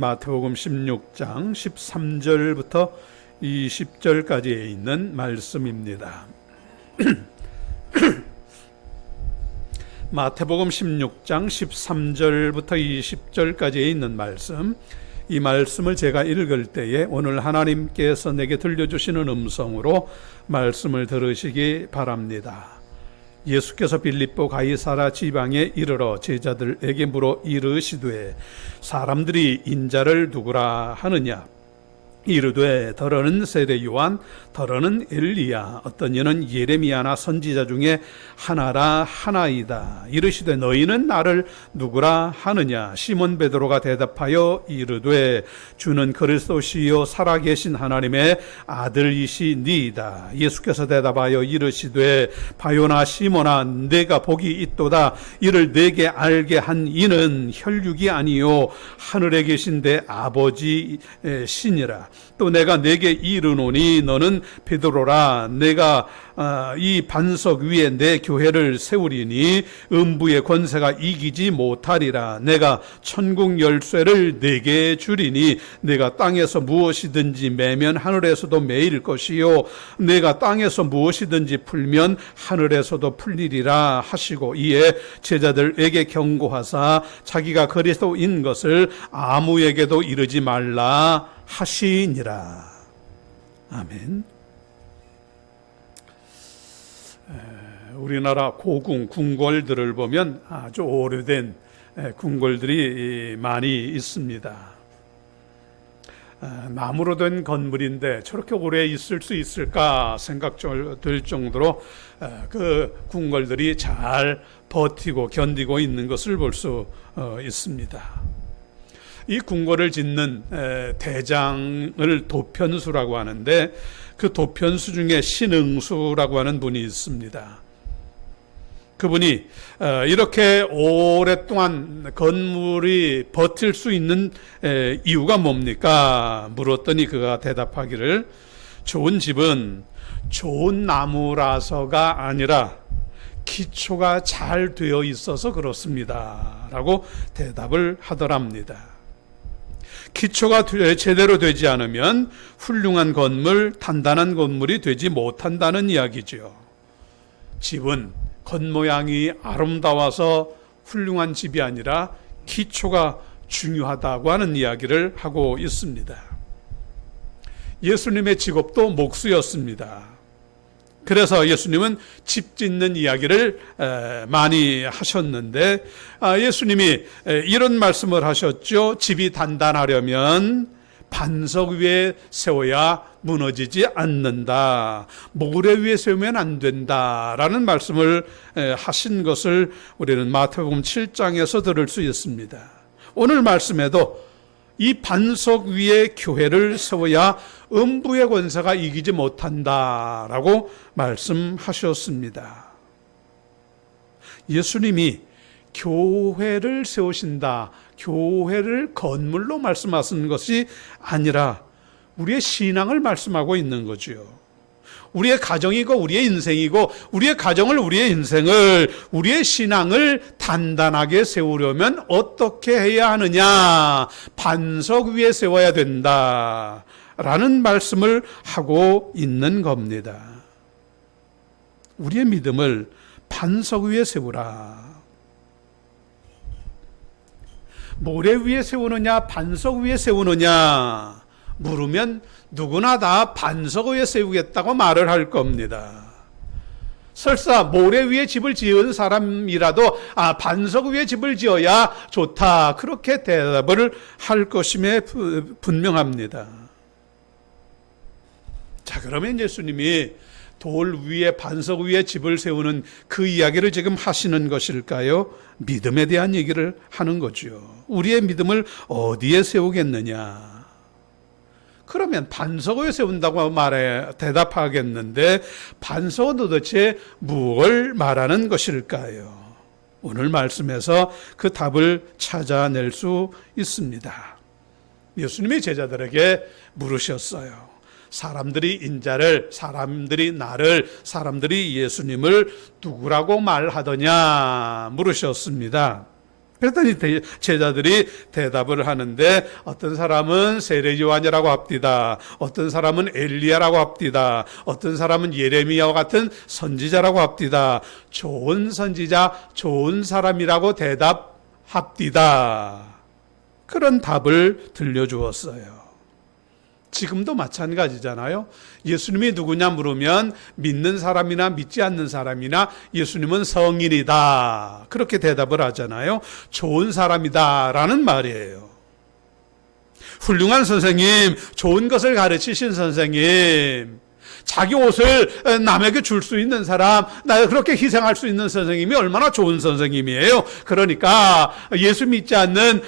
마태복음 16장 13절부터 20절까지에 있는 말씀입니다. 마태복음 16장 13절부터 20절까지에 있는 말씀, 이 말씀을 제가 읽을 때에 오늘 하나님께서 내게 들려주시는 음성으로 말씀을 들으시기 바랍니다. 예수께서 빌립보 가이사라 지방에 이르러 제자들에게 물어 이르시되 사람들이 인자를 누구라 하느냐? 이르되 더러는 세례 요한, 더러는 엘리야, 어떤 이는 예레미야나 선지자 중에 하나라 하나이다. 이르시되 너희는 나를 누구라 하느냐? 시몬 베드로가 대답하여 이르되 주는 그리스도시요 살아계신 하나님의 아들이시니이다. 예수께서 대답하여 이르시되 바요나 시몬아, 내가 복이 있도다. 이를 내게 알게 한 이는 혈육이 아니요 하늘에 계신 내 아버지 신이라. 또 내가 내게 이르노니 너는 베드로라. 내가 이 반석 위에 내 교회를 세우리니 음부의 권세가 이기지 못하리라. 내가 천국 열쇠를 내게 주리니 내가 땅에서 무엇이든지 매면 하늘에서도 매일 것이요 내가 땅에서 무엇이든지 풀면 하늘에서도 풀리리라 하시고, 이에 제자들에게 경고하사 자기가 그리스도인 것을 아무에게도 이르지 말라 하시니라. 아멘. 우리나라 고궁, 궁궐들을 보면 아주 오래된 궁궐들이 많이 있습니다. 나무로 된 건물인데 저렇게 오래 있을 수 있을까 생각될 정도로 그 궁궐들이 잘 버티고 견디고 있는 것을 볼 수 있습니다. 이 궁궐을 짓는 대장을 도편수라고 하는데, 그 도편수 중에 신응수라고 하는 분이 있습니다. 그분이 이렇게 오랫동안 건물이 버틸 수 있는 이유가 뭡니까? 물었더니 그가 대답하기를 좋은 집은 좋은 나무라서가 아니라 기초가 잘 되어 있어서 그렇습니다 라고 대답을 하더랍니다. 기초가 제대로 되지 않으면 훌륭한 건물, 단단한 건물이 되지 못한다는 이야기죠. 집은 겉모양이 아름다워서 훌륭한 집이 아니라 기초가 중요하다고 하는 이야기를 하고 있습니다. 예수님의 직업도 목수였습니다. 그래서 예수님은 집 짓는 이야기를 많이 하셨는데, 예수님이 이런 말씀을 하셨죠. 집이 단단하려면 반석 위에 세워야 무너지지 않는다. 모래 위에 세우면 안 된다라는 말씀을 하신 것을 우리는 마태복음 7장에서 들을 수 있습니다. 오늘 말씀에도 이 반석 위에 교회를 세워야 음부의 권세가 이기지 못한다라고 말씀하셨습니다. 예수님이 교회를 세우신다, 교회를 건물로 말씀하신 것이 아니라 우리의 신앙을 말씀하고 있는 거죠. 우리의 가정이고 우리의 인생이고, 우리의 가정을, 우리의 인생을, 우리의 신앙을 단단하게 세우려면 어떻게 해야 하느냐? 반석 위에 세워야 된다 라는 말씀을 하고 있는 겁니다. 우리의 믿음을 반석 위에 세우라. 모래 위에 세우느냐 반석 위에 세우느냐 물으면 누구나 다 반석 위에 세우겠다고 말을 할 겁니다. 설사 모래 위에 집을 지은 사람이라도 반석 위에 집을 지어야 좋다, 그렇게 대답을 할 것임에 분명합니다. 자, 그러면 예수님이 돌 위에, 반석 위에 집을 세우는 그 이야기를 지금 하시는 것일까요? 믿음에 대한 얘기를 하는 거죠. 우리의 믿음을 어디에 세우겠느냐? 그러면 반석 위에 세운다고 대답하겠는데, 반석은 도대체 무엇을 말하는 것일까요? 오늘 말씀에서 그 답을 찾아낼 수 있습니다. 예수님이 제자들에게 물으셨어요. 사람들이 인자를, 사람들이 나를, 사람들이 예수님을 누구라고 말하더냐 물으셨습니다. 그랬더니 제자들이 대답을 하는데 어떤 사람은 세례 요한이라고 합디다. 어떤 사람은 엘리야라고 합디다. 어떤 사람은 예레미야와 같은 선지자라고 합디다. 좋은 선지자, 좋은 사람이라고 대답합디다. 그런 답을 들려주었어요. 지금도 마찬가지잖아요. 예수님이 누구냐 물으면 믿는 사람이나 믿지 않는 사람이나 예수님은 성인이다. 그렇게 대답을 하잖아요. 좋은 사람이다 라는 말이에요. 훌륭한 선생님, 좋은 것을 가르치신 선생님, 자기 옷을 남에게 줄 수 있는 사람, 나 그렇게 희생할 수 있는 선생님이 얼마나 좋은 선생님이에요. 그러니까 예수 믿지 않는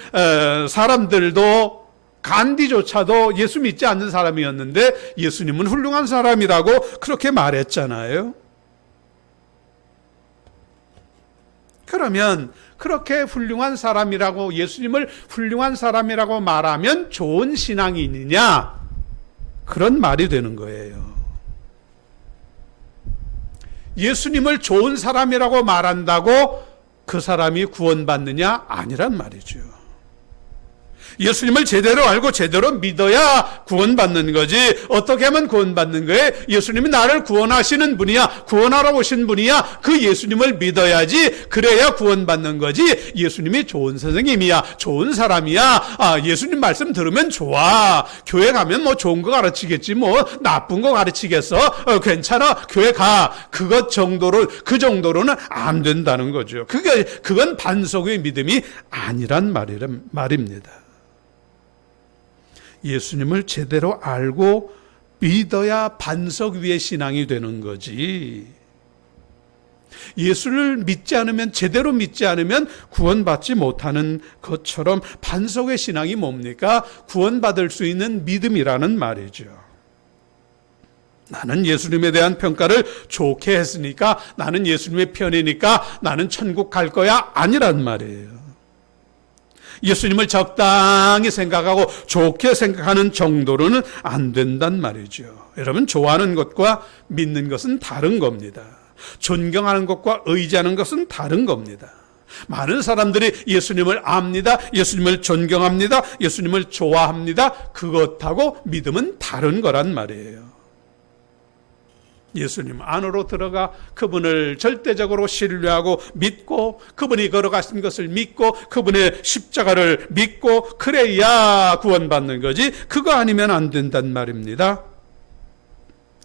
사람들도, 간디조차도 예수 믿지 않는 사람이었는데 예수님은 훌륭한 사람이라고 그렇게 말했잖아요. 그러면 그렇게 훌륭한 사람이라고, 예수님을 훌륭한 사람이라고 말하면 좋은 신앙이 있느냐? 그런 말이 되는 거예요. 예수님을 좋은 사람이라고 말한다고 그 사람이 구원받느냐? 아니란 말이죠. 예수님을 제대로 알고 제대로 믿어야 구원받는 거지. 어떻게 하면 구원받는 거예요? 예수님이 나를 구원하시는 분이야, 구원하러 오신 분이야, 그 예수님을 믿어야지. 그래야 구원받는 거지. 예수님이 좋은 선생님이야, 좋은 사람이야, 예수님 말씀 들으면 좋아, 교회 가면 뭐 좋은 거 가르치겠지, 뭐 나쁜 거 가르치겠어, 괜찮아, 교회 가, 그 정도로는 안 된다는 거죠. 그건 반석의 믿음이 아니란 말입니다. 예수님을 제대로 알고 믿어야 반석 위의 신앙이 되는 거지. 예수를 믿지 않으면, 제대로 믿지 않으면 구원받지 못하는 것처럼 반석의 신앙이 뭡니까? 구원받을 수 있는 믿음이라는 말이죠. 나는 예수님에 대한 평가를 좋게 했으니까, 나는 예수님의 편이니까 나는 천국 갈 거야, 아니란 말이에요. 예수님을 적당히 생각하고 좋게 생각하는 정도로는 안 된단 말이죠. 여러분, 좋아하는 것과 믿는 것은 다른 겁니다. 존경하는 것과 의지하는 것은 다른 겁니다. 많은 사람들이 예수님을 압니다, 예수님을 존경합니다, 예수님을 좋아합니다. 그것하고 믿음은 다른 거란 말이에요. 예수님 안으로 들어가 그분을 절대적으로 신뢰하고 믿고, 그분이 걸어가신 것을 믿고, 그분의 십자가를 믿고, 그래야 구원받는 거지. 그거 아니면 안 된단 말입니다.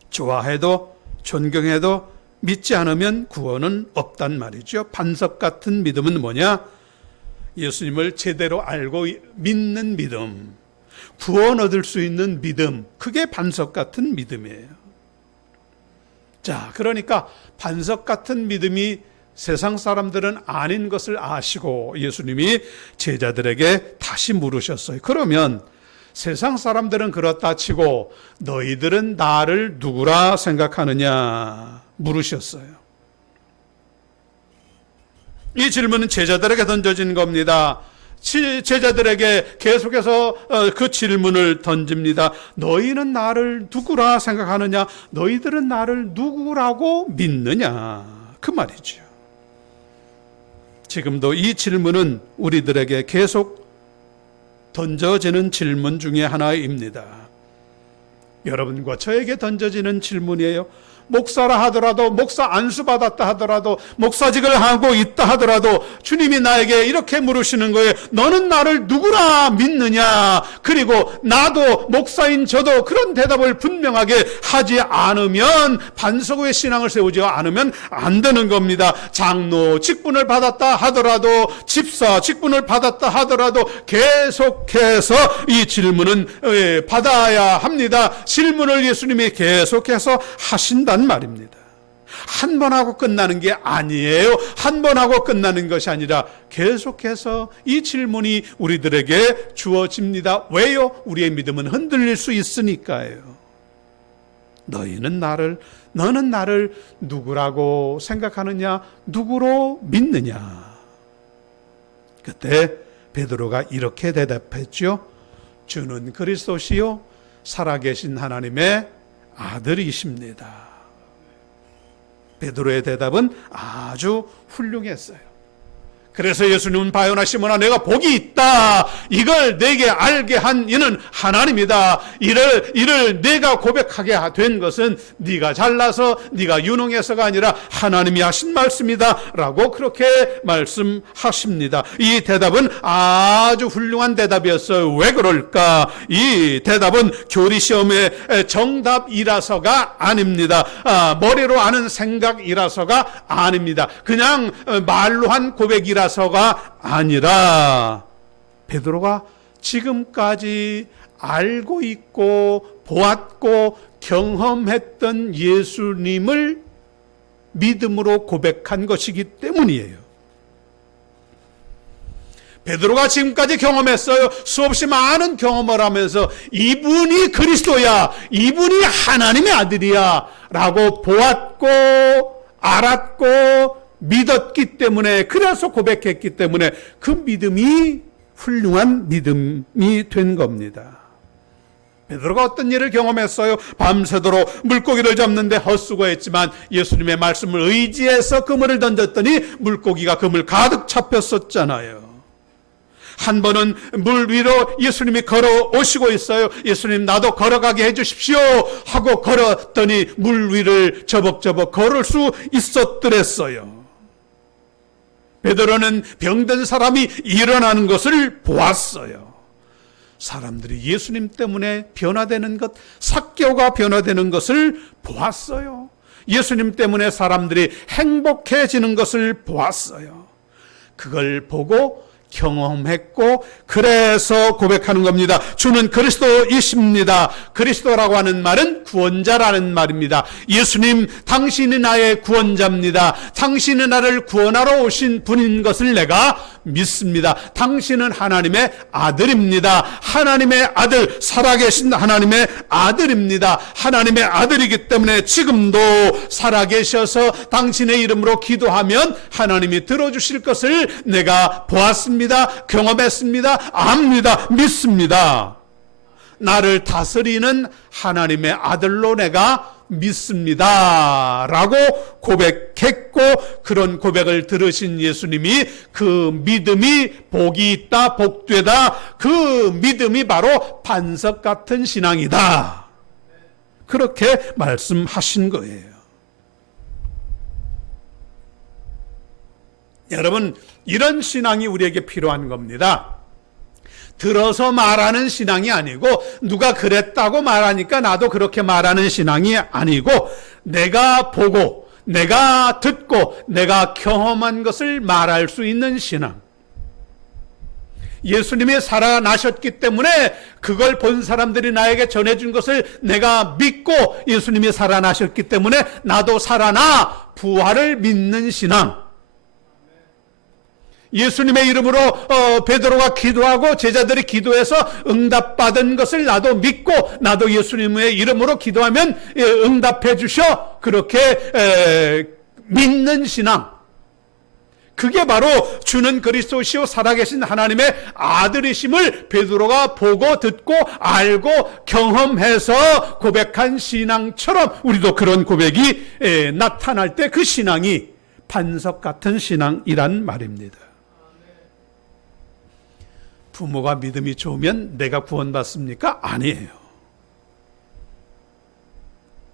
좋아해도 존경해도 믿지 않으면 구원은 없단 말이죠. 반석 같은 믿음은 뭐냐? 예수님을 제대로 알고 믿는 믿음, 구원 얻을 수 있는 믿음, 그게 반석 같은 믿음이에요. 자, 그러니까 반석 같은 믿음이 세상 사람들은 아닌 것을 아시고 예수님이 제자들에게 다시 물으셨어요. 그러면 세상 사람들은 그렇다 치고 너희들은 나를 누구라 생각하느냐 물으셨어요. 이 질문은 제자들에게 던져진 겁니다. 제자들에게 계속해서 그 질문을 던집니다. 너희는 나를 누구라 생각하느냐? 너희들은 나를 누구라고 믿느냐? 그 말이죠. 지금도 이 질문은 우리들에게 계속 던져지는 질문 중에 하나입니다. 여러분과 저에게 던져지는 질문이에요. 목사라 하더라도, 목사 안수 받았다 하더라도, 목사직을 하고 있다 하더라도 주님이 나에게 이렇게 물으시는 거예요. 너는 나를 누구라 믿느냐? 그리고 나도, 목사인 저도 그런 대답을 분명하게 하지 않으면, 반석 위에 신앙을 세우지 않으면 안 되는 겁니다. 장로 직분을 받았다 하더라도, 집사 직분을 받았다 하더라도 계속해서 이 질문은 받아야 합니다. 질문을 예수님이 계속해서 하신다 말입니다. 한 번 하고 끝나는 게 아니에요. 한 번 하고 끝나는 것이 아니라 계속해서 이 질문이 우리들에게 주어집니다. 왜요? 우리의 믿음은 흔들릴 수 있으니까요. 너는 나를 누구라고 생각하느냐? 누구로 믿느냐? 그때 베드로가 이렇게 대답했죠. 주는 그리스도시요 살아계신 하나님의 아들이십니다. 베드로의 대답은 아주 훌륭했어요. 그래서 예수님은 바요나 시몬아 내가 복이 있다. 이걸 내게 알게 한 이는 하나님이다. 이를 내가 고백하게 된 것은 네가 잘나서 네가 유능해서가 아니라 하나님이 하신 말씀이다. 라고 그렇게 말씀하십니다. 이 대답은 아주 훌륭한 대답이었어요. 왜 그럴까? 이 대답은 교리시험의 정답이라서가 아닙니다. 머리로 아는 생각이라서가 아닙니다. 그냥 말로 한 고백이라서가 아니라 베드로가 지금까지 알고 있고 보았고 경험했던 예수님을 믿음으로 고백한 것이기 때문이에요. 베드로가 지금까지 경험했어요. 수없이 많은 경험을 하면서 이분이 그리스도야, 이분이 하나님의 아들이야 라고 보았고 알았고 믿었기 때문에, 그래서 고백했기 때문에 그 믿음이 훌륭한 믿음이 된 겁니다. 베드로가 어떤 일을 경험했어요? 밤새도록 물고기를 잡는데 헛수고했지만 예수님의 말씀을 의지해서 그물을 던졌더니 물고기가 그물 가득 잡혔었잖아요. 한 번은 물 위로 예수님이 걸어오시고 있어요. 예수님 나도 걸어가게 해주십시오 하고 걸었더니 물 위를 저벅저벅 걸을 수 있었더랬어요. 베드로는 병든 사람이 일어나는 것을 보았어요. 사람들이 예수님 때문에 변화되는 것, 삭개오가 변화되는 것을 보았어요. 예수님 때문에 사람들이 행복해지는 것을 보았어요. 그걸 보고 경험했고 그래서 고백하는 겁니다. 주는 그리스도이십니다. 그리스도라고 하는 말은 구원자라는 말입니다. 예수님 당신이 나의 구원자입니다. 당신이 나를 구원하러 오신 분인 것을 내가 믿습니다. 당신은 하나님의 아들입니다. 하나님의 아들, 살아계신 하나님의 아들입니다. 하나님의 아들이기 때문에 지금도 살아계셔서 당신의 이름으로 기도하면 하나님이 들어주실 것을 내가 보았습니다. 경험했습니다. 압니다. 믿습니다. 나를 다스리는 하나님의 아들로 내가 믿습니다. 라고 고백했고, 그런 고백을 들으신 예수님이 그 믿음이 복이 있다, 복되다, 그 믿음이 바로 반석 같은 신앙이다. 그렇게 말씀하신 거예요. 여러분, 이런 신앙이 우리에게 필요한 겁니다. 들어서 말하는 신앙이 아니고 누가 그랬다고 말하니까 나도 그렇게 말하는 신앙이 아니고 내가 보고 내가 듣고 내가 경험한 것을 말할 수 있는 신앙. 예수님이 살아나셨기 때문에 그걸 본 사람들이 나에게 전해준 것을 내가 믿고 예수님이 살아나셨기 때문에 나도 살아나 부활을 믿는 신앙. 예수님의 이름으로 베드로가 기도하고 제자들이 기도해서 응답받은 것을 나도 믿고 나도 예수님의 이름으로 기도하면 응답해 주셔. 그렇게 믿는 신앙. 그게 바로 주는 그리스도시요 살아계신 하나님의 아들이심을 베드로가 보고 듣고 알고 경험해서 고백한 신앙처럼 우리도 그런 고백이 나타날 때 그 신앙이 반석 같은 신앙이란 말입니다. 부모가 믿음이 좋으면 내가 구원받습니까? 아니에요.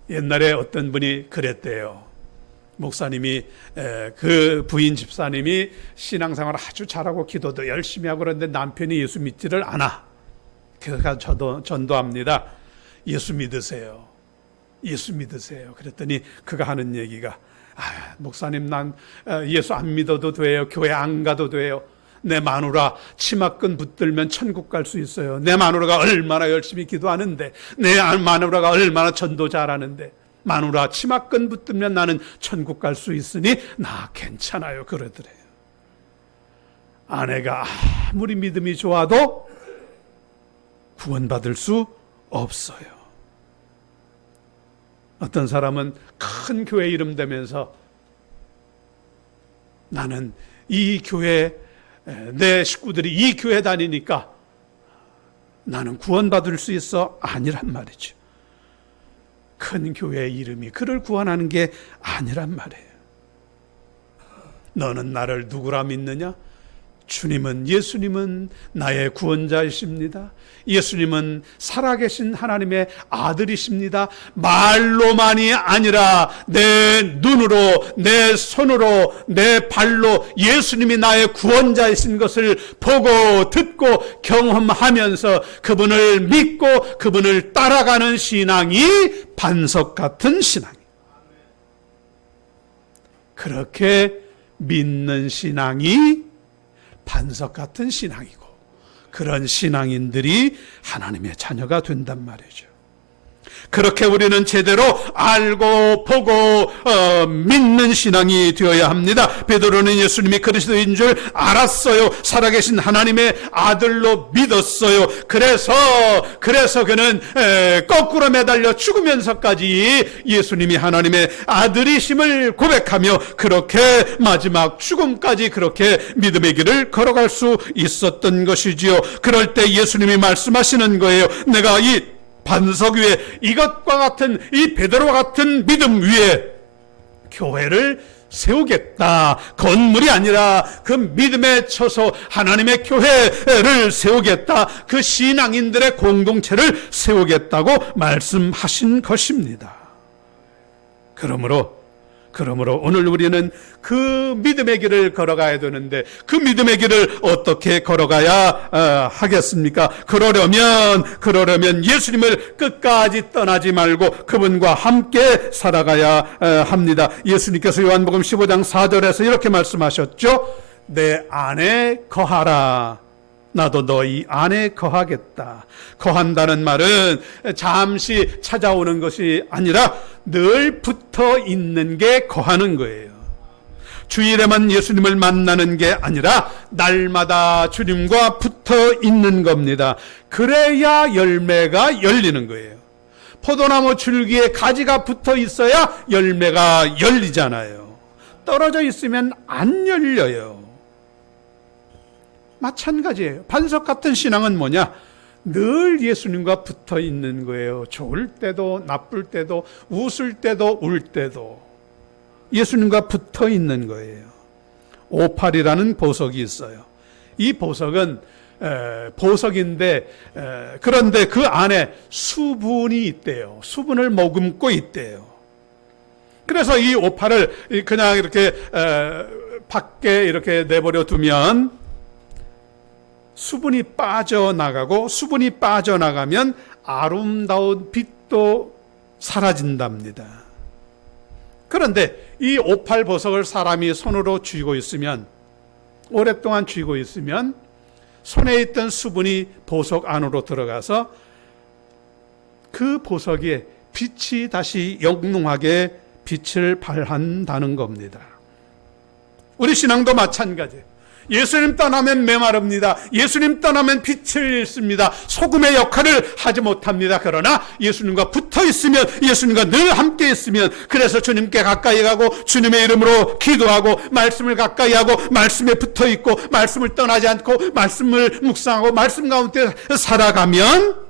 옛날에 어떤 분이 그랬대요. 목사님이, 그 부인 집사님이 신앙생활을 아주 잘하고 기도도 열심히 하고 그러는데 남편이 예수 믿지를 않아. 그래서 저도 전도합니다. 예수 믿으세요. 예수 믿으세요. 그랬더니 그가 하는 얘기가, 목사님 난 예수 안 믿어도 돼요. 교회 안 가도 돼요. 내 마누라 치마끈 붙들면 천국 갈 수 있어요. 내 마누라가 얼마나 열심히 기도하는데, 내 마누라가 얼마나 전도 잘하는데, 마누라 치마끈 붙들면 나는 천국 갈 수 있으니 나 괜찮아요. 그러더래요. 아내가 아무리 믿음이 좋아도 구원받을 수 없어요. 어떤 사람은 큰 교회 이름 대면서 나는 이 교회, 내 식구들이 이 교회 다니니까 나는 구원받을 수 있어. 아니란 말이죠. 큰 교회의 이름이 그를 구원하는 게 아니란 말이에요. 너는 나를 누구라 믿느냐? 예수님은 나의 구원자이십니다. 예수님은 살아계신 하나님의 아들이십니다. 말로만이 아니라 내 눈으로, 내 손으로, 내 발로 예수님이 나의 구원자이신 것을 보고 듣고 경험하면서 그분을 믿고 그분을 따라가는 신앙이 반석 같은 신앙이에요. 그렇게 믿는 신앙이 반석 같은 신앙이고, 그런 신앙인들이 하나님의 자녀가 된단 말이죠. 그렇게 우리는 제대로 알고 보고 믿는 신앙이 되어야 합니다. 베드로는 예수님이 그리스도인 줄 알았어요. 살아계신 하나님의 아들로 믿었어요. 그래서 그는 거꾸로 매달려 죽으면서까지 예수님이 하나님의 아들이심을 고백하며 그렇게 마지막 죽음까지 그렇게 믿음의 길을 걸어갈 수 있었던 것이지요. 그럴 때 예수님이 말씀하시는 거예요. 내가 이 반석 위에, 이것과 같은 이 베드로와 같은 믿음 위에 교회를 세우겠다. 건물이 아니라 그 믿음에 쳐서 하나님의 교회를 세우겠다. 그 신앙인들의 공동체를 세우겠다고 말씀하신 것입니다. 그러므로 오늘 우리는 그 믿음의 길을 걸어가야 되는데, 그 믿음의 길을 어떻게 걸어가야 하겠습니까? 그러려면 예수님을 끝까지 떠나지 말고 그분과 함께 살아가야 합니다. 예수님께서 요한복음 15장 4절에서 이렇게 말씀하셨죠. 내 안에 거하라. 나도 너희 안에 거하겠다. 거한다는 말은 잠시 찾아오는 것이 아니라 늘 붙어 있는 게 거하는 거예요. 주일에만 예수님을 만나는 게 아니라 날마다 주님과 붙어 있는 겁니다. 그래야 열매가 열리는 거예요. 포도나무 줄기에 가지가 붙어 있어야 열매가 열리잖아요. 떨어져 있으면 안 열려요. 마찬가지예요. 반석 같은 신앙은 뭐냐? 늘 예수님과 붙어 있는 거예요. 좋을 때도 나쁠 때도 웃을 때도 울 때도 예수님과 붙어 있는 거예요. 오팔이라는 보석이 있어요. 이 보석은 보석인데 그런데 그 안에 수분이 있대요. 수분을 머금고 있대요. 그래서 이 오팔을 그냥 이렇게 밖에 이렇게 내버려 두면 수분이 빠져나가고, 수분이 빠져나가면 아름다운 빛도 사라진답니다. 그런데 이 오팔 보석을 사람이 손으로 쥐고 있으면, 오랫동안 쥐고 있으면 손에 있던 수분이 보석 안으로 들어가서 그 보석에 빛이 다시 영롱하게 빛을 발한다는 겁니다. 우리 신앙도 마찬가지예요. 예수님 떠나면 메마릅니다. 예수님 떠나면 빛을 잃습니다. 소금의 역할을 하지 못합니다. 그러나 예수님과 붙어 있으면, 예수님과 늘 함께 있으면, 그래서 주님께 가까이 가고 주님의 이름으로 기도하고 말씀을 가까이 하고 말씀에 붙어 있고 말씀을 떠나지 않고 말씀을 묵상하고 말씀 가운데 살아가면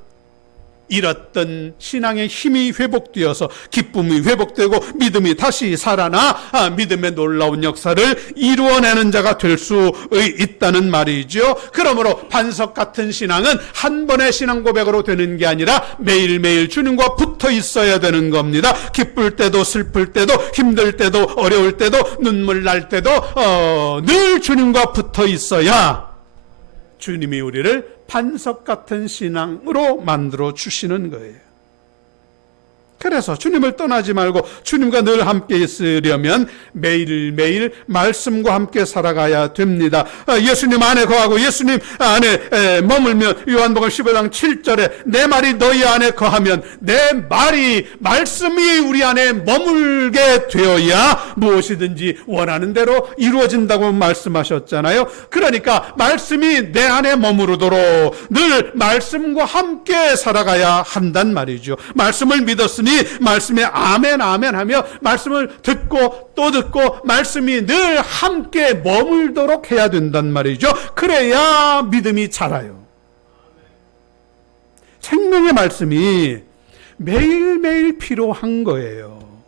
잃었던 신앙의 힘이 회복되어서 기쁨이 회복되고 믿음이 다시 살아나 믿음의 놀라운 역사를 이루어내는 자가 될 수 있다는 말이죠. 그러므로 반석 같은 신앙은 한 번의 신앙 고백으로 되는 게 아니라 매일매일 주님과 붙어 있어야 되는 겁니다. 기쁠 때도 슬플 때도 힘들 때도 어려울 때도 눈물 날 때도 늘 주님과 붙어 있어야 주님이 우리를 반석 같은 신앙으로 만들어 주시는 거예요. 그래서 주님을 떠나지 말고 주님과 늘 함께 있으려면 매일매일 말씀과 함께 살아가야 됩니다. 예수님 안에 거하고 예수님 안에 머물면 요한복음 15장 7절에 내 말이 너희 안에 거하면, 내 말이, 말씀이 우리 안에 머물게 되어야 무엇이든지 원하는 대로 이루어진다고 말씀하셨잖아요. 그러니까 말씀이 내 안에 머무르도록 늘 말씀과 함께 살아가야 한단 말이죠. 말씀을 믿었으니 말씀에 아멘 아멘 하며 말씀을 듣고 또 듣고 말씀이 늘 함께 머물도록 해야 된단 말이죠. 그래야 믿음이 자라요. 생명의 말씀이 매일매일 필요한 거예요.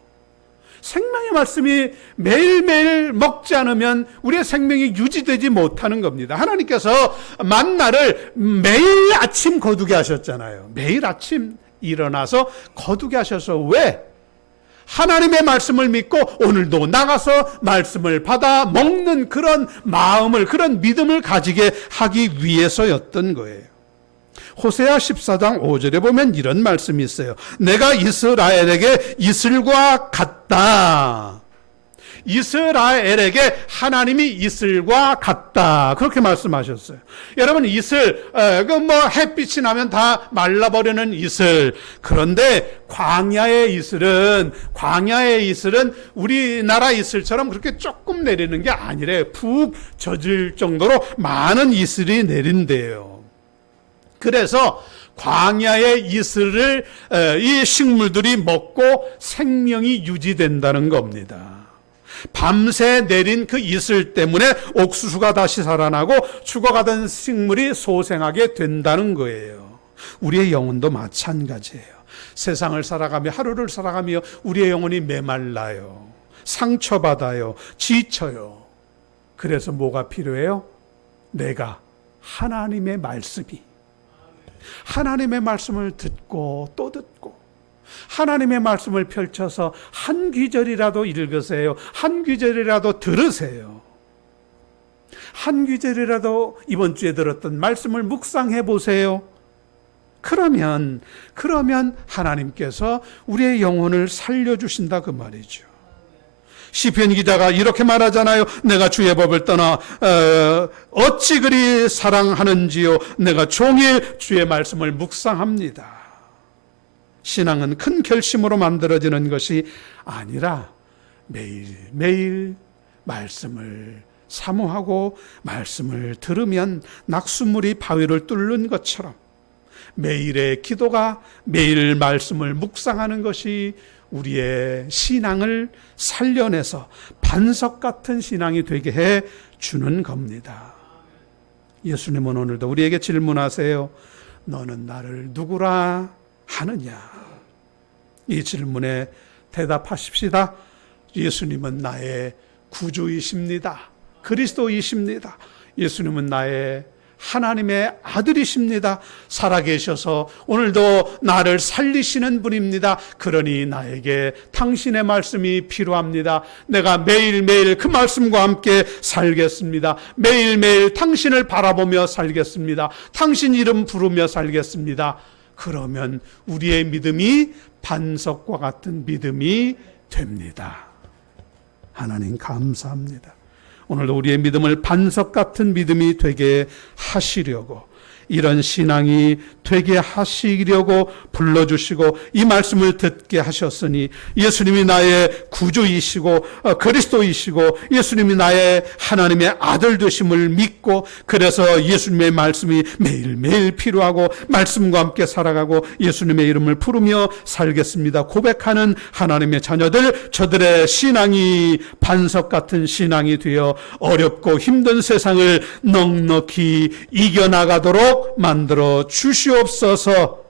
생명의 말씀이 매일매일 먹지 않으면 우리의 생명이 유지되지 못하는 겁니다. 하나님께서 만나를 매일 아침 거두게 하셨잖아요. 매일 아침 일어나서 거두게 하셔서 왜? 하나님의 말씀을 믿고 오늘도 나가서 말씀을 받아 먹는 그런 마음을, 그런 믿음을 가지게 하기 위해서였던 거예요. 호세아 14장 5절에 보면 이런 말씀이 있어요. 내가 이스라엘에게 이슬과 같다. 이스라엘에게 하나님이 이슬과 같다. 그렇게 말씀하셨어요. 여러분, 이슬, 햇빛이 나면 다 말라버리는 이슬. 그런데 광야의 이슬은 우리나라 이슬처럼 그렇게 조금 내리는 게 아니래요. 푹 젖을 정도로 많은 이슬이 내린대요. 그래서 광야의 이슬을 이 식물들이 먹고 생명이 유지된다는 겁니다. 밤새 내린 그 이슬 때문에 옥수수가 다시 살아나고 죽어가던 식물이 소생하게 된다는 거예요. 우리의 영혼도 마찬가지예요. 세상을 살아가며 하루를 살아가며 우리의 영혼이 메말라요. 상처받아요. 지쳐요. 그래서 뭐가 필요해요? 내가 하나님의 말씀을 듣고 또 듣고 하나님의 말씀을 펼쳐서 한 귀절이라도 읽으세요. 한 귀절이라도 들으세요. 한 귀절이라도 이번 주에 들었던 말씀을 묵상해 보세요. 그러면 하나님께서 우리의 영혼을 살려주신다 그 말이죠. 시편 기자가 이렇게 말하잖아요. 내가 주의 법을 떠나 어찌 그리 사랑하는지요. 내가 종일 주의 말씀을 묵상합니다. 신앙은 큰 결심으로 만들어지는 것이 아니라 매일매일 말씀을 사모하고 말씀을 들으면 낙수물이 바위를 뚫는 것처럼 매일의 기도가 매일 말씀을 묵상하는 것이 우리의 신앙을 살려내서 반석 같은 신앙이 되게 해 주는 겁니다. 예수님은 오늘도 우리에게 질문하세요. 너는 나를 누구라 하느냐? 이 질문에 대답하십시다. 예수님은 나의 구주이십니다. 그리스도이십니다. 예수님은 나의 하나님의 아들이십니다. 살아계셔서 오늘도 나를 살리시는 분입니다. 그러니 나에게 당신의 말씀이 필요합니다. 내가 매일매일 그 말씀과 함께 살겠습니다. 매일매일 당신을 바라보며 살겠습니다. 당신 이름 부르며 살겠습니다. 그러면 우리의 믿음이 반석과 같은 믿음이 됩니다. 하나님 감사합니다. 오늘도 우리의 믿음을 반석 같은 믿음이 되게 하시려고, 이런 신앙이 되게 하시려고 불러주시고 이 말씀을 듣게 하셨으니 예수님이 나의 구주이시고 그리스도이시고 예수님이 나의 하나님의 아들 되심을 믿고, 그래서 예수님의 말씀이 매일매일 필요하고 말씀과 함께 살아가고 예수님의 이름을 부르며 살겠습니다 고백하는 하나님의 자녀들, 저들의 신앙이 반석 같은 신앙이 되어 어렵고 힘든 세상을 넉넉히 이겨나가도록 만들어 주시옵소서.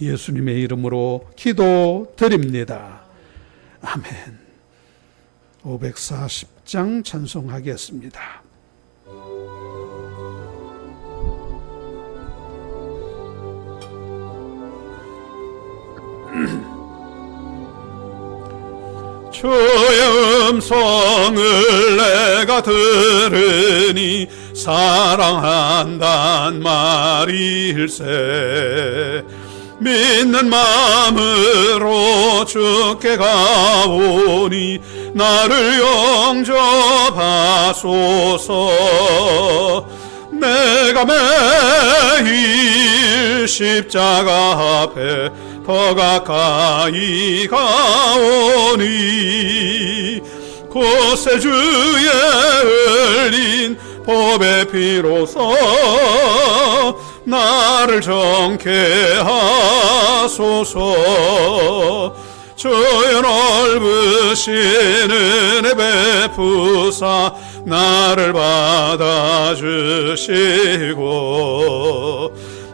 예수님의 이름으로 기도드립니다. 아멘. 540장 찬송하겠습니다. 주의 음성을 내가 들으니 사랑한단 말일세. 믿는 마음으로 주께 가오니 나를 영접하소서. 내가 매일 십자가 앞에 더 가까이 가오니 곳에 주의 흘린 법의 피로써 나를 정케 하소서. 주여 넓으신 은혜 베푸사 나를 받아주시고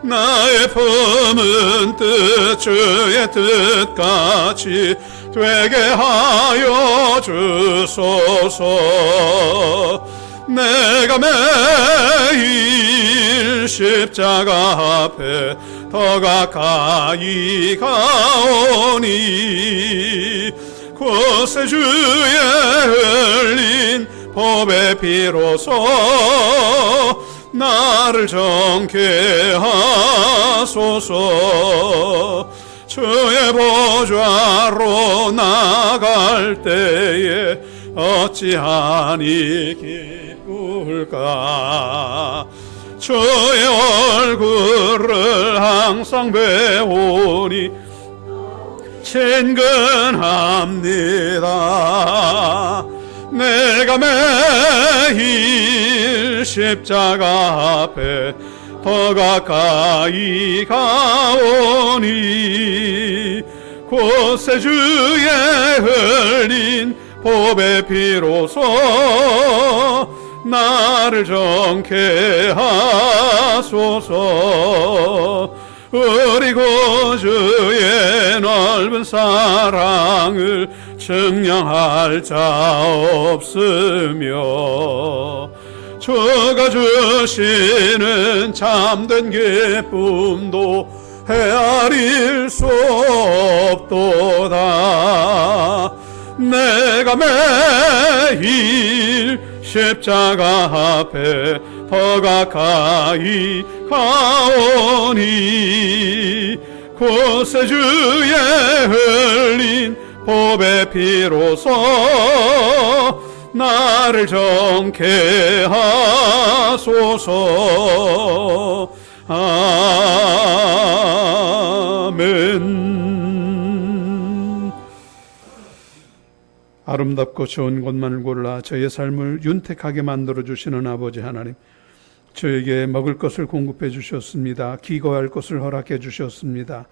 나의 품은 뜻 주의 뜻같이 되게 하여 주소서. 내가 매일 십자가 앞에 더 가까이 가오니 구세주의 흘린 법의 피로서 나를 정케 하소서. 주의 보좌로 나갈 때에 어찌하니 기쁠까. 주의 얼굴을 항상 배우니 친근합니다. 내가 매일 십자가 앞에 더 가까이 가오니 구세주의 흘린 법의 피로서 나를 정케 하소서. 우리 구주의 넓은 사랑을 증명할 자 없으며 주가 주시는 참된 기쁨도 헤아릴 수 없도다. 내가 매일 십자가 앞에 더 가까이 가오니 구세주의 흘린 법의 피로서 나를 정케 하소서. 아멘. 아름답고 좋은 곳만을 골라 저의 삶을 윤택하게 만들어 주시는 아버지 하나님, 저에게 먹을 것을 공급해 주셨습니다. 기거할 것을 허락해 주셨습니다.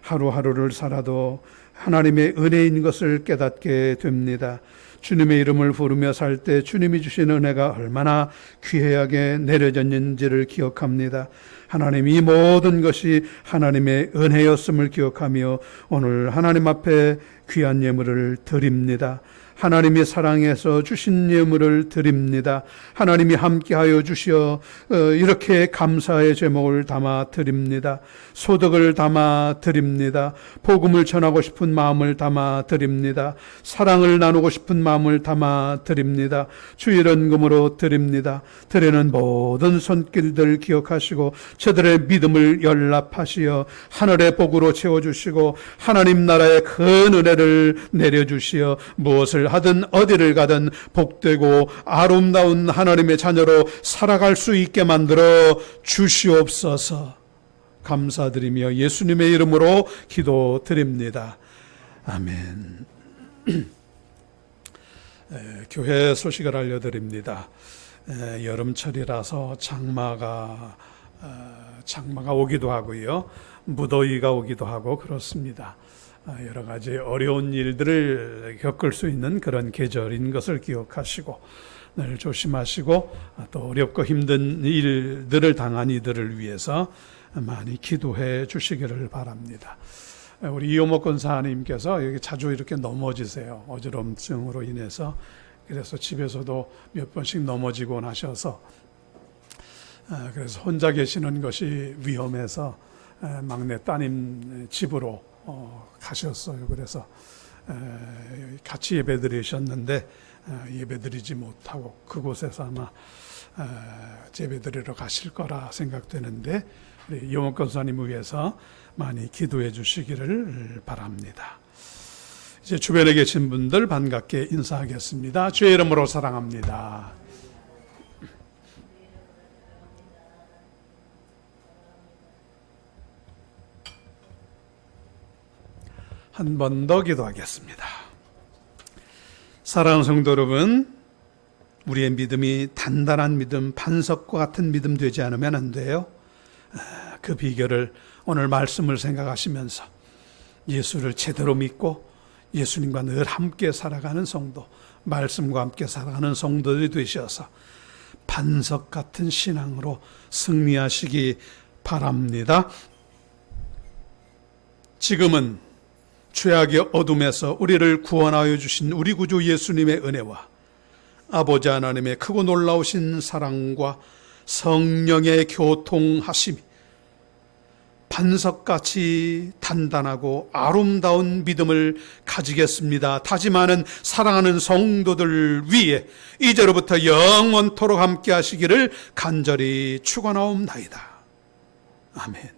하루하루를 살아도 하나님의 은혜인 것을 깨닫게 됩니다. 주님의 이름을 부르며 살 때 주님이 주신 은혜가 얼마나 귀하게 내려졌는지를 기억합니다. 하나님, 이 모든 것이 하나님의 은혜였음을 기억하며 오늘 하나님 앞에 귀한 예물을 드립니다. 하나님이 사랑해서 주신 예물을 드립니다. 하나님이 함께하여 주시어 이렇게 감사의 제목을 담아 드립니다. 소득을 담아 드립니다. 복음을 전하고 싶은 마음을 담아 드립니다. 사랑을 나누고 싶은 마음을 담아 드립니다. 주일 헌금으로 드립니다. 드리는 모든 손길들 기억하시고 저들의 믿음을 연락하시어 하늘의 복으로 채워주시고 하나님 나라의 큰 은혜를 내려주시어 무엇을 하든 어디를 가든 복되고 아름다운 하나님의 자녀로 살아갈 수 있게 만들어 주시옵소서. 감사드리며 예수님의 이름으로 기도드립니다. 아멘. 교회 소식을 알려드립니다. 여름철이라서 장마가 오기도 하고요, 무더위가 오기도 하고 그렇습니다. 여러 가지 어려운 일들을 겪을 수 있는 그런 계절인 것을 기억하시고 늘 조심하시고 또 어렵고 힘든 일들을 당한 이들을 위해서 많이 기도해 주시기를 바랍니다. 우리 이용목 권사님께서 여기 자주 이렇게 넘어지세요. 어지럼증으로 인해서. 그래서 집에서도 몇 번씩 넘어지고 나셔서 그래서 혼자 계시는 것이 위험해서 막내 따님 집으로 가셨어요. 그래서 같이 예배드리셨는데 예배드리지 못하고 그곳에서 아마 예배드리러 가실 거라 생각되는데 우리 이용옥 권사님을 위해서 많이 기도해 주시기를 바랍니다. 이제 주변에 계신 분들 반갑게 인사하겠습니다. 주의 이름으로 사랑합니다. 한 번 더 기도하겠습니다. 사랑하는 성도 여러분, 우리의 믿음이 단단한 믿음, 반석과 같은 믿음 되지 않으면 안 돼요. 그 비결을 오늘 말씀을 생각하시면서 예수를 제대로 믿고 예수님과 늘 함께 살아가는 성도, 말씀과 함께 살아가는 성도들이 되셔서 반석 같은 신앙으로 승리하시기 바랍니다. 지금은 죄악의 어둠에서 우리를 구원하여 주신 우리 구주 예수님의 은혜와 아버지 하나님의 크고 놀라우신 사랑과 성령의 교통하심이 반석같이 단단하고 아름다운 믿음을 가지겠습니다. 다짐하는 사랑하는 성도들 위에 이제로부터 영원토록 함께 하시기를 간절히 축원하옵나이다. 아멘.